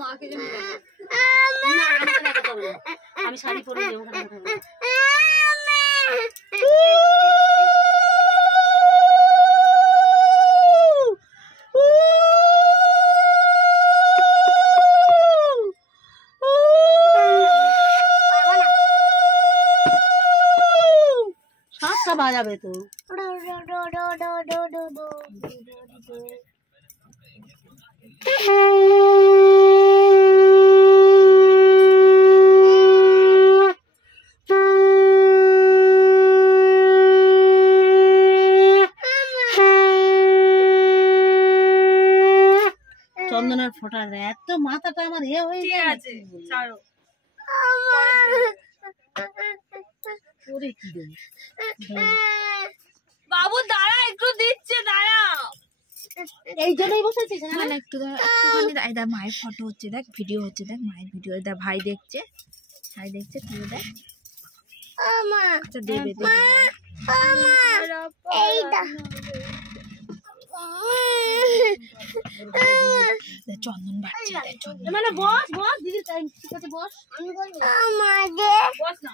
মাকে যে আমি শাড়ি পরে যাবো। সাতটা বাজাবে তো। চন্দনের ফোঁটা এত মাথাটা আমার এ হয়ে গেছে। বাবু দাঁড়া, একটু দিচ্ছে, দাঁড়া। এই জন্যই বসেছিস? একটুখানি মায়ের ফটো হচ্ছে, দেখ ভিডিও হচ্ছে, দেখ মায়ের ভিডিও, দেখ ভাই দেখছে, তুই দেখ। আচ্ছা দেবে চন্দন বাড়ছে, মানে বস বস দিদি, ঠিক আছে বস। বস না,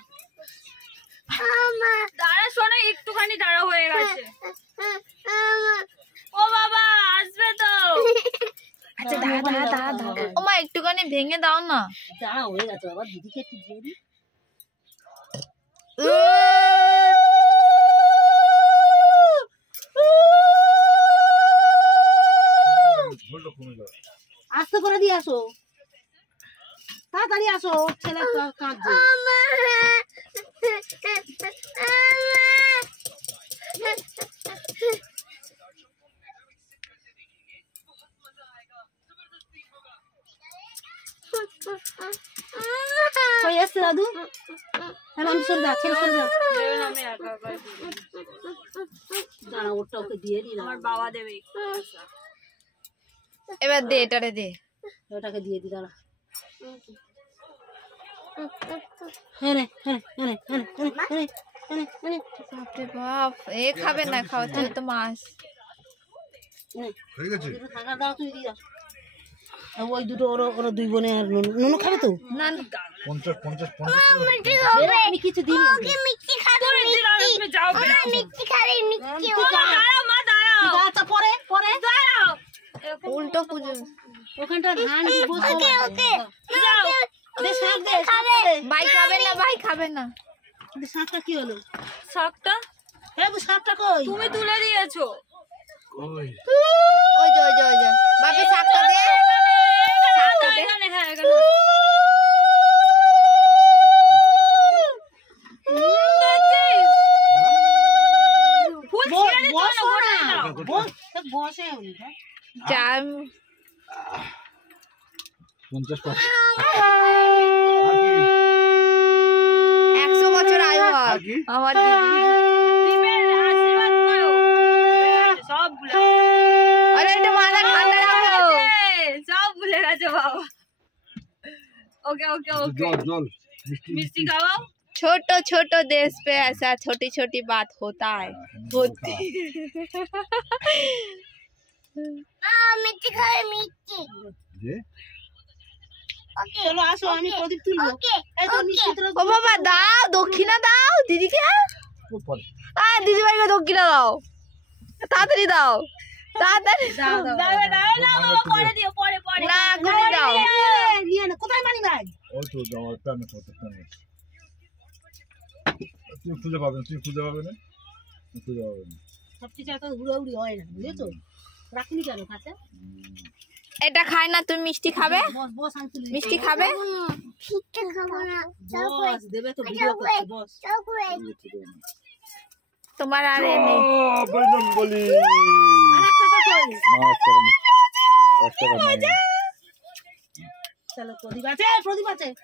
দাঁড়া শোনা, একটুখানি দাঁড়া হয়ে গেছে। ও বাবা আসবে তো। আচ্ছা দাঁড়া ও মা, একটুখানি ভেঙে দাও না। দাঁড়া হয়ে গেছে বাবা, দিদিকে একটু দিয়ে দিই। আস্তে করে দিয়ে আসো, তাড়াতাড়ি আসো, ছেলে কাঁদছে। কই এসছে দাদু? হ্যাঁ আমি সরে যা, ছেলে সরে যা। দাঁড়া ওটা ওকে দিয়ে দিই, আমার বাবা দেবে। এবার দে, এটারে দে, ওটাকে দিয়ে দিই, দাঁড়া। হ্যাঁ রে, হ্যাঁ হ্যাঁ হ্যাঁ হ্যাঁ হ্যাঁ। বাপ এ খাবে না, খাওয়াতে তো মাছ হয়ে গেছে। টাকা দাও তুই দিয়ে। ওই দুটো ওরা দুই বোনে আর নুনু খাবে তো না। 50 আমি কিছু দিই না। ওকে মিষ্টি খাবে, তুমি যাও, মিষ্টি খাবে, মিষ্টি। দাঁড়াও মা, দাঁড়াও। আচ্ছা পরে পরে দাঁড়াও, উল্টো পুজো ওখানটা ধান বসো। ওকে যাও, দে শাক দে, ভাই খাবে না, ভাই খাবে না। দে শাকটা কি হলো? শাকটা এ শাকটা কই? তুমি তুলে দিয়েছো। ওই ওই যে বাপি শাকটা দে, শাকটা দে। হ্যাঁ এখানে বসে 100 বছর আয়ু হয় আমার দিদি। আরে এটা মাথা ঠান্ডা রাখো, সব ভুলে গেছে বাবা। ওকে জল मिष्टी खाओ। छोटो छोटो देश पे ऐसा छोटी छोटी बात होता है, होती। मिष्टी खाओ, मिष्टी। চলো আসো, আমি প্রদীপ তুলবো। এই তো মিষ্টি। ও বাবা দাও, দক্ষিণা দাও দিদিকে। দিদি ভাইকে দক্ষিণা দাও, তাড়াতাড়ি দাও, তাড়াতাড়ি দাও। না পরে দিও, পরে না এখনই দাও। নিয়ে না, কোথায় মানি ভাই? ওই তো যাওয়ার প্ল্যান করতে তুই খুঁজে পাবে না, সবকিছু এত উড়াউড়ি হয় না, বুঝেছো? রাখিনি কেন কাছে? এটা খায় না, তুমি মিষ্টি খাবে? বস বস আঙ্কেল, মিষ্টি খাবে? বস দেবে তো, ভিডিও করছে বস। তোমার আর এ নেই। বললাম বলি চলো প্রদীপ আছে, প্রদীপ আছে।